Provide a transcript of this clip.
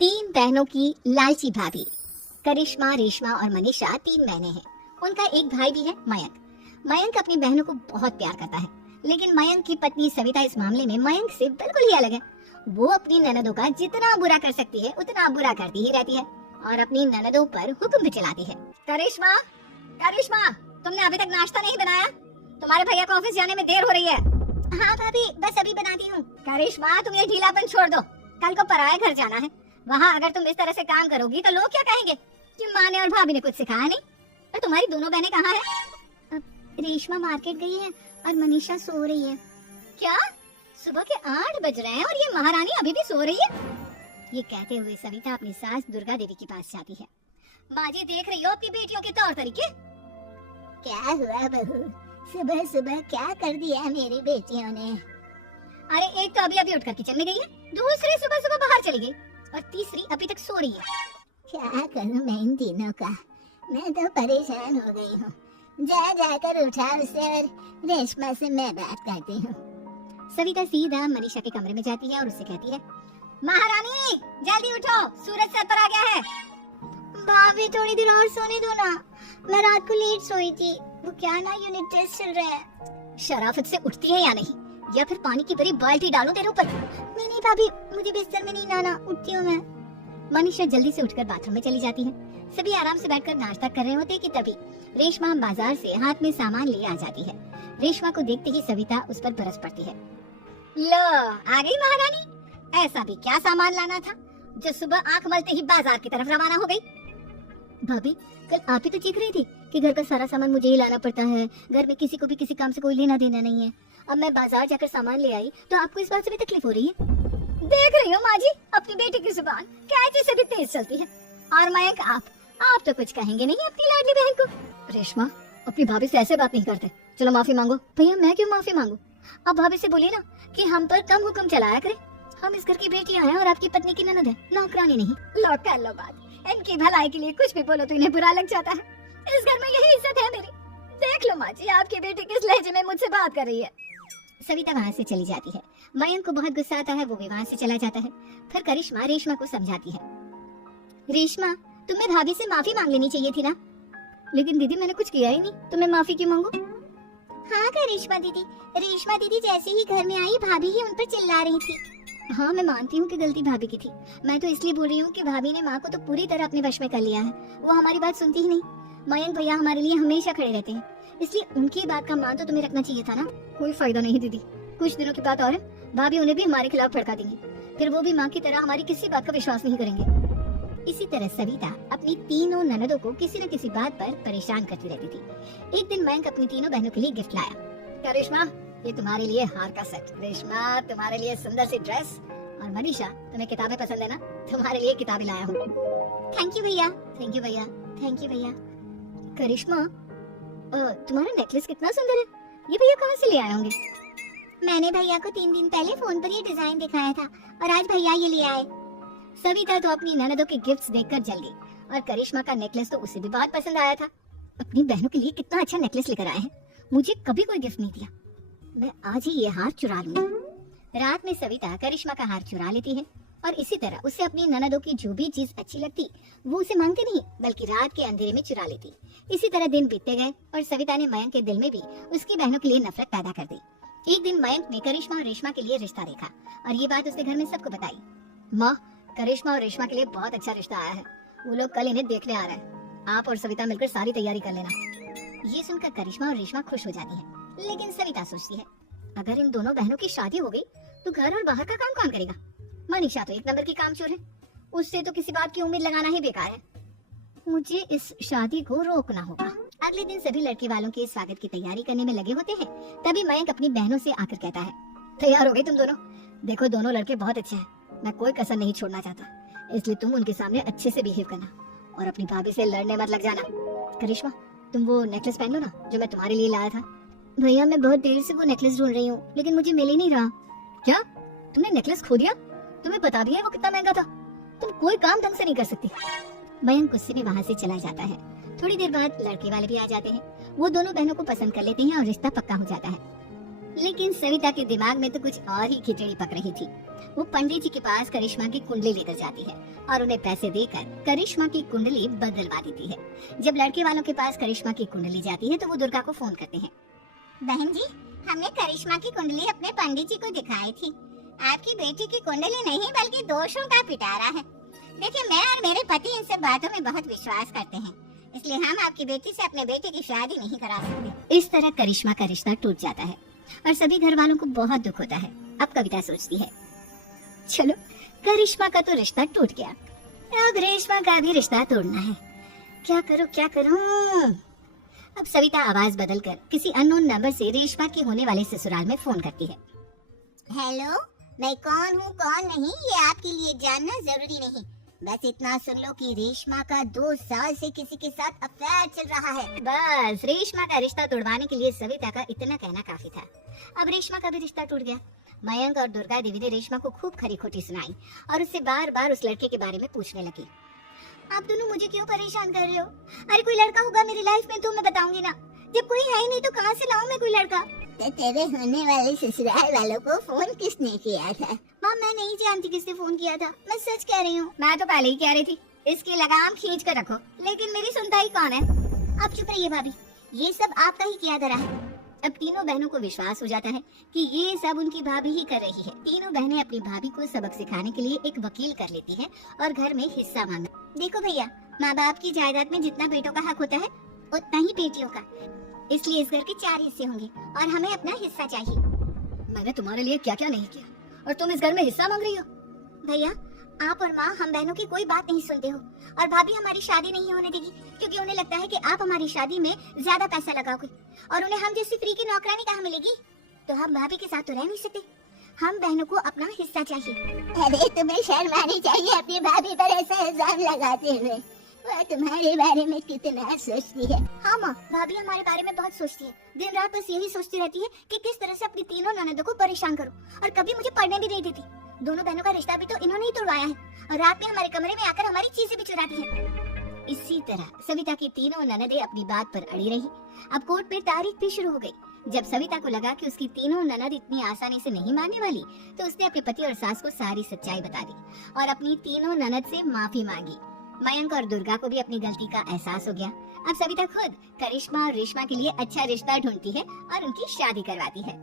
तीन बहनों की लालची भाभी। करिश्मा, रेशमा और मनीषा तीन बहनें हैं। उनका एक भाई भी है, मयंक। मयंक अपनी बहनों को बहुत प्यार करता है, लेकिन मयंक की पत्नी सविता इस मामले में मयंक से बिल्कुल ही अलग है। वो अपनी ननदों का जितना बुरा कर सकती है उतना बुरा करती ही रहती है और अपनी ननदों पर हुक्म भी चलाती है। करिश्मा, करिश्मा, तुमने अभी तक नाश्ता नहीं बनाया? तुम्हारे भैया को ऑफिस जाने में देर हो रही है। हाँ भाभी, बस अभी बनाती हूँ। करिश्मा, तुम ये ढीलापन छोड़ दो। कल को पराये घर जाना है। वहाँ अगर तुम इस तरह से काम करोगी तो लोग क्या कहेंगे कि माँ ने और भाभी ने कुछ सिखाया नहीं। और तुम्हारी दोनों बहनें कहाँ हैं? रेशमा मार्केट गई है और मनीषा सो रही है। क्या? सुबह के 8 बज रहे हैं और ये महारानी अभी भी सो रही है? ये कहते हुए सविता अपनी सास दुर्गा देवी के पास जाती है। माँ जी, देख रही हो अपनी बेटियों के तौर तरीके? क्या हुआ बहू, सुबह सुबह क्या कर दिया मेरी बेटियों ने? अरे एक तो अभी अभी उठकर किचन में गई है, दूसरी सुबह सुबह बाहर चली गई और तीसरी अभी तक सो रही है। क्या करूं मैं इन तीनों का, मैं तो परेशान हो गई हूँ। जा जाकर उठा उसे और रेशमा से मैं बात करती हूँ। सविता सीधा मनीषा के कमरे में जाती है और उससे कहती है, महारानी जल्दी उठो, सूरज सर पर आ गया है। भाभी थोड़ी देर और सोने दो ना, मैं रात को लेट सोई थी। वो क्या ना यूनिट टेस्ट चल रहा है। शराफत से उठती है या नहीं, या फिर पानी की भरी बाल्टी डालूं तेरे ऊपर? नहीं भाभी, मुझे बिस्तर में नहीं लाना, उठती हूँ मैं। मनीषा जल्दी से उठकर बाथरूम में चली जाती है। सभी आराम से बैठकर नाश्ता कर रहे होते कि तभी रेशमा बाजार से हाथ में सामान लिए आ जाती है। रेशमा को देखते ही सविता उस पर बरस पड़ती है। लो आ गई महारानी, ऐसा भी क्या सामान लाना था जो सुबह आंख मलते ही बाजार की तरफ रवाना हो गई? भाभी, कल आप ही तो चीख रही थी कि घर का सारा सामान मुझे ही लाना पड़ता है, घर में किसी को भी किसी काम से कोई लेना देना नहीं है। अब मैं बाजार जाकर सामान ले आई तो आपको इस बात से भी तकलीफ हो रही है? देख रही हो माँ जी, अपनी बेटी की जुबान कैसे से भी तेज चलती है। और मयंक, आप तो कुछ कहेंगे नहीं अपनी लाडली बहन को? रेशमा, अपनी भाभी से ऐसे बात नहीं करते, चलो माफी मांगो। भैया मैं क्यों माफी मांगू? अब भाभी से बोलिए ना कि हम पर कम हुक्म चलाया करे। हम इस घर की बेटियां हैं और आपकी पत्नी की ननद है, नौकरानी नहीं। लो कर लो बात, इनकी भलाई के लिए कुछ भी बोलो तो इन्हें बुरा लग जाता है। इस घर में यही इज्जत है मेरी। देख लो माँ जी, आपकी बेटी किस लहजे में मुझसे बात कर रही है। सविता वहाँ से चली जाती है। मयंक को बहुत गुस्सा आता है, वो भी वहाँ से चला जाता है। फिर करिश्मा रेशमा को समझाती है, रेशमा तुम्हें भाभी से माफी मांग लेनी चाहिए थी ना। लेकिन दीदी मैंने कुछ किया ही नहीं, तुम्हें माफी क्यों मांगू? हाँ करिश्मा दीदी, रेशमा दीदी जैसे ही घर में आई भाभी ही उन पर चिल्ला रही थी। हाँ मैं मानती हूँ कि गलती भाभी की थी। मैं तो इसलिए बोल रही हूँ कि भाभी ने माँ को तो पूरी तरह अपने वश में कर लिया है, वो हमारी बात सुनती ही नहीं। मयंक भैया हमारे लिए हमेशा खड़े रहते हैं, इसलिए उनकी बात का मान तो तुम्हें रखना चाहिए था ना। कोई फायदा नहीं दीदी, कुछ दिनों की बात और है, भाभी उन्हें भी हमारे खिलाफ भड़का देंगी, फिर वो भी माँ की तरह हमारी किसी बात का विश्वास नहीं करेंगे। इसी तरह सविता अपनी तीनों ननदों को किसी न किसी बात पर परेशान करती रहती थी। एक दिन मयंक अपनी तीनों बहनों के लिए गिफ्ट लाया। क्या रेशमा, ये तुम्हारे लिए हार का सेट, रेशमा तुम्हारे लिए सुंदर सी ड्रेस, और मनीषा तुम्हें किताबें पसंद है ना, तुम्हारे लिए किताबें लाया हूँ। थैंक यू भैया, थैंक यू भैया, थैंक यू भैया। करिश्मा, तुम्हारा नेकलेस कितना सुंदर है, ये भैया कहाँ से ले आए होंगे? मैंने भैया को 3 दिन पहले फोन पर ये डिजाइन दिखाया था और आज भैया ये ले आए। सविता तो अपनी ननदों के गिफ्ट्स देखकर जल गई और करिश्मा का नेकलेस तो उसे भी बहुत पसंद आया था। अपनी बहनों के लिए कितना अच्छा नेकलेस लेकर आए हैं, मुझे कभी कोई गिफ्ट नहीं दिया, मैं आज ही ये हार चुरा लूंगी। रात में सविता करिश्मा का हार चुरा लेती है और इसी तरह उसे अपनी ननदों की जो भी चीज अच्छी लगती वो उसे मांगती नहीं बल्कि रात के अंधेरे में चुरा लेती। इसी तरह दिन बीतते गए और सविता ने मयंक के दिल में भी उसकी बहनों के लिए नफरत पैदा कर दी। एक दिन मयंक ने करिश्मा और रेशमा के लिए रिश्ता देखा और ये बात उसने घर में सबको बताई। माँ, करिश्मा और रेशमा के लिए बहुत अच्छा रिश्ता आया है, वो लोग कल इन्हें देखने आ रहे हैं, आप और सविता मिलकर सारी तैयारी कर लेना। ये सुनकर करिश्मा और रेशमा खुश हो जाती है, लेकिन सविता सोचती है अगर इन दोनों बहनों की शादी हो गई तो घर और बाहर का काम कौन करेगा? मनीषा तो एक नंबर की कामचोर है, उससे तो किसी बात की उम्मीद लगाना ही बेकार है, मुझे इस शादी को रोकना होगा। अगले दिन सभी लड़के वालों के स्वागत की तैयारी करने में लगे होते हैं। तभी मयंक अपनी बहनों से आकर कहता है, तैयार हो गई तुम दोनों? देखो दोनों लड़के बहुत अच्छे हैं, मैं कोई कसर नहीं छोड़ना चाहता, इसलिए तुम उनके सामने अच्छे से बिहेव करना और अपनी भाभी से लड़ने मत लग जाना। करिश्मा, तुम वो नेकलेस पहन लो ना जो मैं तुम्हारे लिए लाया था। भैया मैं बहुत देर से वो नेकलेस ढूंढ रही हूँ लेकिन मुझे मिल ही नहीं रहा। क्या तुमने नेकलेस खो दिया? तुम्हें पता भी है वो कितना महंगा था, तुम कोई काम ढंग से नहीं कर सकती। मयंक गुस्से में वहाँ से चला जाता है। थोड़ी देर बाद लड़के वाले भी आ जाते हैं, वो दोनों बहनों को पसंद कर लेते हैं और रिश्ता पक्का हो जाता है। लेकिन सविता के दिमाग में तो कुछ और ही खिचड़ी पक रही थी। वो पंडित जी के पास करिश्मा की कुंडली लेकर जाती है और उन्हें पैसे देकर करिश्मा की कुंडली बदलवा देती है। जब लड़के वालों के पास करिश्मा की कुंडली जाती है तो वो दुर्गा को फोन करते हैं। बहन जी, हमने करिश्मा की कुंडली अपने पंडित जी को दिखाई थी। आपकी बेटी की कुंडली नहीं बल्कि दोषों का पिटारा है। देखिए, मैं और मेरे पति इन सब बातों में बहुत विश्वास करते हैं, इसलिए हम आपकी बेटी से अपने बेटे की शादी नहीं करा सकते। इस तरह करिश्मा का रिश्ता टूट जाता है और सभी घर वालों को बहुत दुख होता है। अब कविता सोचती है, चलो करिश्मा का तो रिश्ता टूट गया, अब रेशमा का भी रिश्ता तोड़ना है। क्या करूं क्या करूं? अब सविता आवाज बदलकर किसी अननोन नंबर से रेशमा के होने वाले ससुराल में फोन करती है। हेलो, मैं कौन हूँ कौन नहीं ये आपके लिए जानना जरूरी नहीं। बस इतना सुन लो कि रेशमा का 2 साल से किसी के साथ अफेयर चल रहा है। बस रेशमा का रिश्ता तोड़वाने के लिए सविता का इतना कहना काफी था। अब रेशमा का भी रिश्ता टूट गया। मयंक और दुर्गा देवी ने रेशमा को खूब खरी खोटी सुनाई और उससे बार बार उस लड़के के बारे में पूछने लगी। आप दोनों मुझे क्यों परेशान कर रहे हो? अरे कोई लड़का होगा मेरी लाइफ में तो मैं बताऊंगी ना। जब कोई है ही नहीं तो कहाँ से लाऊं मैं कोई लड़का? तो तेरे होने वाले ससुराल वालों को फोन किसने किया था? माँ, मैं नहीं जानती किसने फोन किया था, मैं सच कह रही हूँ। मैं तो पहले ही कह रही थी, इसकी लगाम खींच कर रखो। लेकिन मेरी सुनता ही कौन है? आप चुप रहिए भाभी, ये सब आपका ही किया धरा है। अब तीनों बहनों को विश्वास हो जाता है कि ये सब उनकी भाभी ही कर रही है। तीनों बहनें अपनी भाभी को सबक सिखाने के लिए एक वकील कर लेती हैं और घर में हिस्सा मांगा। देखो भैया, माँ बाप की जायदाद में जितना बेटों का हक होता है उतना ही बेटियों का, इसलिए इस घर के 4 हिस्से होंगे और हमें अपना हिस्सा चाहिए। मैंने तुम्हारे लिए क्या क्या नहीं किया और तुम इस घर में हिस्सा मांग रही हो? भैया, आप और माँ हम बहनों की कोई बात नहीं सुनते हो और भाभी हमारी शादी नहीं होने देगी क्योंकि उन्हें लगता है कि आप हमारी शादी में ज्यादा पैसा लगाओगे और उन्हें हम जैसी फ्री की नौकरानी कहाँ मिलेगी। तो हम भाभी के साथ तो रह नहीं सकते, हम बहनों को अपना हिस्सा चाहिए। अरे तुम्हें शर्म आनी चाहिए अपनी भाभी पर ऐसा इल्जाम लगाते हुए। वह तुम्हारे बारे में कितना सोचती है। हाँ माँ, भाभी हमारे बारे में बहुत सोचती है। दिन रात बस यही सोचती रहती है कि किस तरह से अपनी तीनों ननदों को परेशान करूं और कभी मुझे पढ़ने भी नहीं देती। दोनों बहनों का रिश्ता भी तो इन्होंने ही तोड़वाया है और रात में हमारे कमरे में आकर हमारी चीजें भी चुराती है। इसी तरह सविता की तीनों ननदें अपनी बात पर अड़ी रही। अब कोर्ट में तारीख भी शुरू हो गई। जब सविता को लगा कि उसकी तीनों ननद इतनी आसानी से नहीं मानने वाली तो उसने अपने पति और सास को सारी सच्चाई बता दी और अपनी तीनों ननद से माफी मांगी। मयंक और दुर्गा को भी अपनी गलती का एहसास हो गया। अब सविता खुद करिश्मा और रेशमा के लिए अच्छा रिश्ता ढूंढती है और उनकी शादी करवाती है।